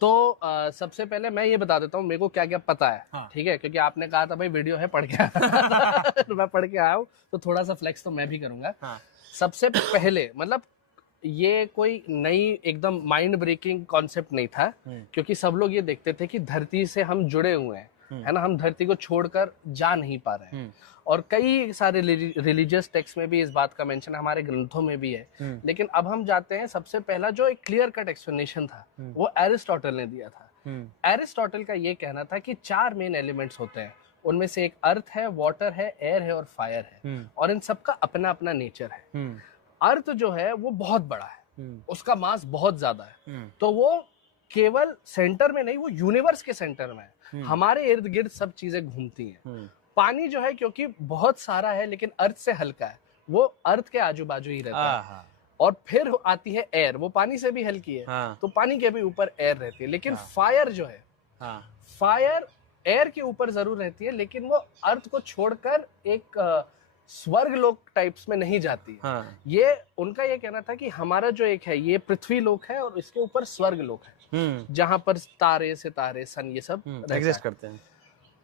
तो सबसे पहले मैं ये बता देता हूँ मेरे को क्या क्या पता है। हाँ। ठीक है, क्योंकि आपने कहा था भाई वीडियो है पढ़ के तो मैं पढ़ के आया हूँ, तो थोड़ा सा फ्लेक्स तो मैं भी करूंगा। हाँ। सबसे पहले मतलब ये कोई नई एकदम माइंड ब्रेकिंग कॉन्सेप्ट नहीं था, क्योंकि सब लोग ये देखते थे कि धरती से हम जुड़े हुए हैं, है ना, हम धरती को छोड़कर जा नहीं पा रहे हैं। और कई सारे रिलीजियस टेक्स्ट में भी इस बात का मेंशन है, हमारे ग्रंथों में भी है। लेकिन अब हम जाते हैं, सबसे पहला जो एक क्लियर कट एक्सप्लेनेशन था वो एरिस्टोटल ने दिया था। एरिस्टोटल का ये कहना था कि 4 मेन एलिमेंट्स होते हैं, उनमें से एक अर्थ है, वाटर है, एयर है और फायर है, और इन सबका अपना अपना नेचर है। अर्थ जो है वो बहुत बड़ा है, उसका मास बहुत ज्यादा है, तो वो केवल सेंटर में नहीं, वो यूनिवर्स के सेंटर में है। हमारे इर्द गिर्द सब चीजें घूमती हैं। पानी जो है क्योंकि बहुत सारा है लेकिन अर्थ से हल्का है, वो अर्थ के आजू बाजू ही रहता है। और फिर आती है एयर, वो पानी से भी हल्की है। तो पानी के भी ऊपर एयर रहती है। लेकिन फायर जो है, फायर एयर के ऊपर जरूर रहती है, लेकिन वो अर्थ को छोड़कर एक स्वर्ग लोक टाइप्स में नहीं जाती है। ये उनका ये कहना था कि हमारा जो एक है ये पृथ्वी लोक है और इसके ऊपर स्वर्ग लोक है, जहां पर तारे सितारे सन ये सब एग्जिस्ट करते हैं।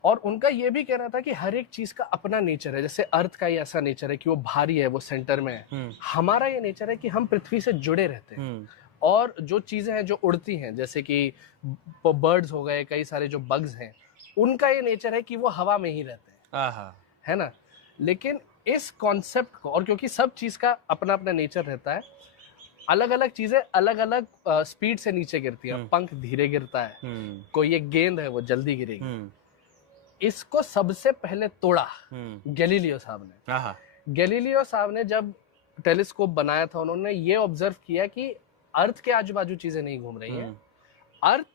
और उनका ये भी कहना था कि हर एक चीज का अपना नेचर है। जैसे अर्थ का ही ऐसा नेचर है कि वो भारी है, वो सेंटर में है। हमारा ये नेचर है कि हम पृथ्वी से जुड़े रहते हैं, और जो चीजें हैं जो उड़ती हैं, जैसे कि बर्ड्स हो गए, कई सारे जो बग्स हैं, उनका ये नेचर है कि वो हवा में ही रहते हैं, है ना। लेकिन इस कॉन्सेप्ट को, और क्योंकि सब चीज का अपना अपना नेचर रहता है, अलग अलग चीजें अलग अलग स्पीड से नीचे गिरती है। पंख धीरे गिरता है, कोई एक गेंद है वो जल्दी गिरेगी। इसको सबसे पहले तोड़ा गैलीलियो साहब ने। गैलीलियो साहब ने जब टेलीस्कोप बनाया था, उन्होंने ये ऑब्जर्व किया कि अर्थ के आजू बाजू चीजें नहीं घूम रही हैं, अर्थ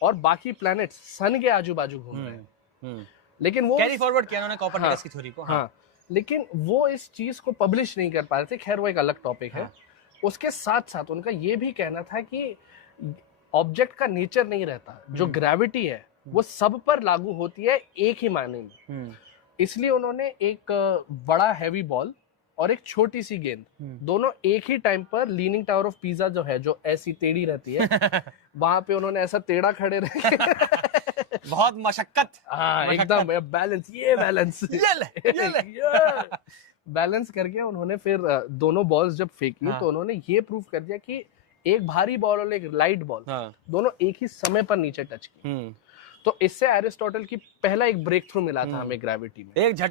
और बाकी प्लैनेट्स सन के आजू बाजू घूम रहे हैं। लेकिन वो कैरी फॉरवर्ड किया उन्होंने कोपर्निकस की थ्योरी को। लेकिन वो इस चीज को पब्लिश नहीं कर पा रहे थे। खैर वो एक अलग टॉपिक है। उसके साथ साथ उनका ये भी कहना था कि ऑब्जेक्ट का नेचर नहीं रहता, जो ग्रेविटी है वो सब पर लागू होती है एक ही मायने में। इसलिए उन्होंने एक बड़ा हैवी बॉल और एक छोटी सी गेंद, दोनों एक ही टाइम पर लीनिंग टावर ऑफ पीसा जो है, जो ऐसी टेढ़ी रहती है वहां पे उन्होंने ऐसा टेढ़ा खड़े रहे बहुत मशक्कत। एकदम बैलेंस, ये बैलेंस बैलेंस करके उन्होंने फिर दोनों बॉल्स जब फेंकी, तो उन्होंने ये प्रूव कर दिया कि एक भारी बॉल और एक लाइट बॉल दोनों एक ही समय पर नीचे टच की। तो इससे एरिस्टोटल की पहला एक ब्रेक थ्रू मिला था हमें ग्रेविटी में। एक झटका